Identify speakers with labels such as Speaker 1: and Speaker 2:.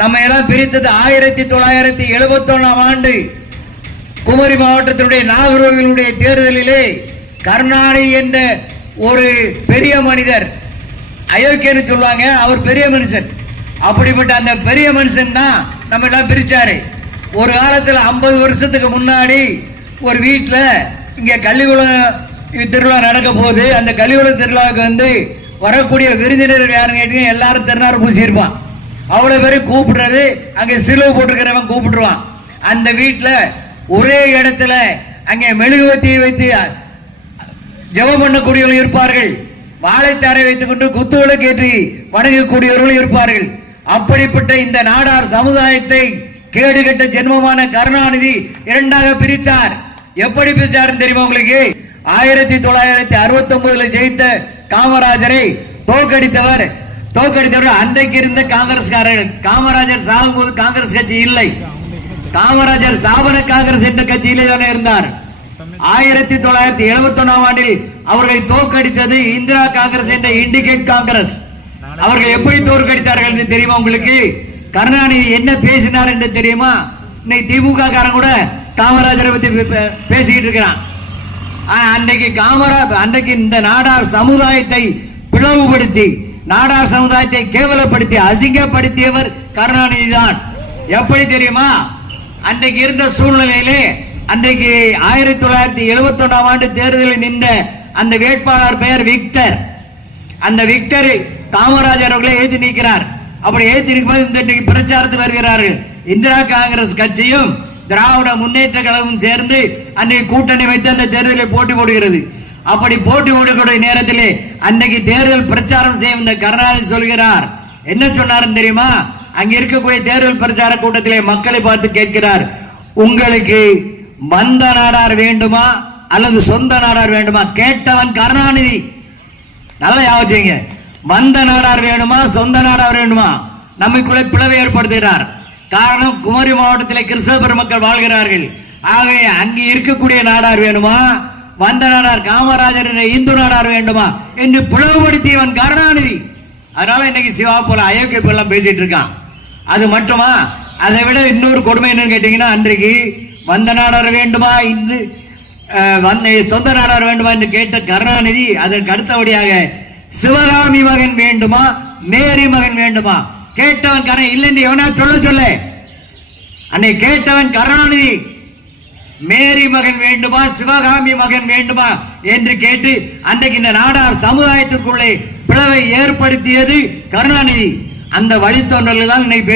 Speaker 1: நம்ம எல்லாம் பிரித்தது ஆயிரத்தி தொள்ளாயிரத்தி எழுபத்தி ஒன்னாம் ஆண்டு. குமரி மாவட்டத்தினுடைய நாகர்கோவிலுடைய தேர்தலிலே கருணாநிதி என்ற ஒரு பெரிய மனிதர் அயோக்கியன்னு சொல்லுவாங்க அவர் பெரிய மனுஷன். அப்படிப்பட்ட அந்த பெரிய மனுஷன் தான் நம்ம எல்லாம் பிரிச்சாரு. ஒரு காலத்தில் ஐம்பது வருஷத்துக்கு முன்னாடி ஒரு வீட்டில் இங்கே கள்ளிக்குளம் திருவிழா நடக்க போகுது. அந்த கள்ளிக்குளம் திருவிழாவுக்கு வந்து வரக்கூடிய விருந்தினர் யாருன்னு கேட்டீங்கன்னா எல்லாரும் திருநாறு பூசியிருப்பான். அவ்வளவு பேரும் கூப்பிடுறது அங்கே சிலுவை போட்டிருக்கிறவன் கூப்பிடுவான் அந்த வீட்டில் ஒரே இடத்துல அங்கே மெழுகுவத்தியை வைத்து ஜெபம் பண்ணக்கூடியவர்கள் இருப்பார்கள். வாழைத்தாரை வைத்துக் கொண்டு கேட்டு ஏற்றி வணங்கக்கூடியவர்கள் இருப்பார்கள். அப்படிப்பட்ட இந்த நாடார் சமுதாயத்தை கேடுகட்ட ஜென்மமான கருணாநிதி இரண்டாக பிரித்தார். எப்படி பிரித்தார் தெரியுமா உங்களுக்கு? ஆயிரத்தி தொள்ளாயிரத்தி அறுபத்தி ஒன்பதுல ஜெயித்த காமராஜரை தோற்கடித்தவர் தோற்கடித்தவர் அன்றைக்கு இருந்த காங்கிரஸ்காரர்கள். காமராஜர் சாகும்போது காங்கிரஸ் கட்சி இல்லை. காமராஜர் ஸ்தாபன காங்கிரஸ் என்ற கட்சியிலே தானே இருந்தார். ஆயிரத்தி தொள்ளாயிரத்தி எழுபத்தி ஒன்னாம் ஆண்டில் அவர்களை தோற்கடித்தது இந்திரா காங்கிரஸ் என்ற இண்டிகேட் காங்கிரஸ். அவர்கள் எப்படி தோற்கடித்தார்கள் என்று தெரியுமா உங்களுக்கு? கருணாநிதி என்ன பேசினார் என்று தெரியுமா? இன்னைக்கு திமுக காரன் கூட காமராஜரை பத்தி பே- பே- பேசிக்கிட்டு இருக்கிறான். அன்னைக்கு காமராஜ் காமரா அன்றைக்கு இந்த நாடார் சமுதாயத்தை பிளவுபடுத்தி நாடார் சமுதாயத்தை கேவலப்படுத்தி அசிங்கப்படுத்தியவர் கருணாநிதி தான். எப்படி தெரியுமா? அன்றைக்கு இருந்த சூழ்நிலையிலே அன்றைக்கு ஆயிரத்தி தொள்ளாயிரத்தி எழுபத்தி ஒன்றாம் ஆண்டு தேர்தலில் நின்ற அந்த வேட்பாளர் பெயர் விக்டர். அந்த விக்டர் காமராஜர் அவர்களை ஏற்றி நிற்கிறார் அப்படி ஏற்றி நிற்கும்போது இந்த பிரச்சாரத்தில் வருகிறார்கள். இந்திரா காங்கிரஸ் கட்சியும் திராவிட முன்னேற்ற கழகமும் சேர்ந்து அன்றைக்கு கூட்டணி வைத்து அந்த தேர்தலில் போட்டி போடுகிறது. அப்படி போட்டி போடக்கூடிய நேரத்திலே அன்னைக்கு தேர்தல் பிரச்சாரம் செய்ய வந்த கருணாநிதி சொல்கிறார். என்ன சொன்னாருன்னு தெரியுமா? அங்க இருக்கக்கூடிய தேர்தல் பிரச்சார கூட்டத்திலே மக்களை பார்த்து கேட்கிறார். உங்களுக்கு வந்த நாடார் வேண்டுமா? அல்லது சொந்த நாடார் வேண்டுமா? கேட்டவன் கருணாநிதி. நல்லா யாவச்சிங்க வந்த நாடார் வேணுமா? சொந்த நாடார் வேண்டுமா நம்மைக்குள்ளே பிளவை ஏற்படுத்துகிறார். காரணம் குமரி மாவட்டத்தில் கிறிஸ்தவ பெருமக்கள் வாழ்கிறார்கள். ஆகவே அங்கே இருக்கக்கூடிய நாடார் வேணுமா? வந்த நாடார் காமராஜர் இந்து நாடார் வேண்டுமா என்று பிளவுபடுத்தியவன் கருணாநிதி. அதனால இன்னைக்கு சிவா போல அயோக்கிய எல்லாம் பேசிட்டு இருக்கான். அது மட்டுமா? அதை விட இன்னொரு கொடுமை என்னன்னு கேட்டீங்கன்னா அன்றைக்கு வந்த நாடார் வேண்டுமா இந்து வந்த சொந்த நாடார் வேண்டுமா என்று கேட்ட கருணாநிதி அதற்கு அடுத்தபடியாக சிவகாமி மகன் வேண்டுமா? மேரி மகன் வேண்டுமா? கேட்டவன் கரை இல்லைன்னு எவனா சொல்ல சொல்ல? அன்னை கேட்டவன் கருணாநிதி மேரி மகன் வேண்டுமா சிவகாமி மகன் வேண்டுமா என்று கேட்டு அன்றைக்கு இந்த நாடார் சமுதாயத்திற்குள்ளே பிளவை ஏற்படுத்தியது கருணாநிதி. அந்த வழித்தோன்றல் தான் இன்னைக்கு பேசி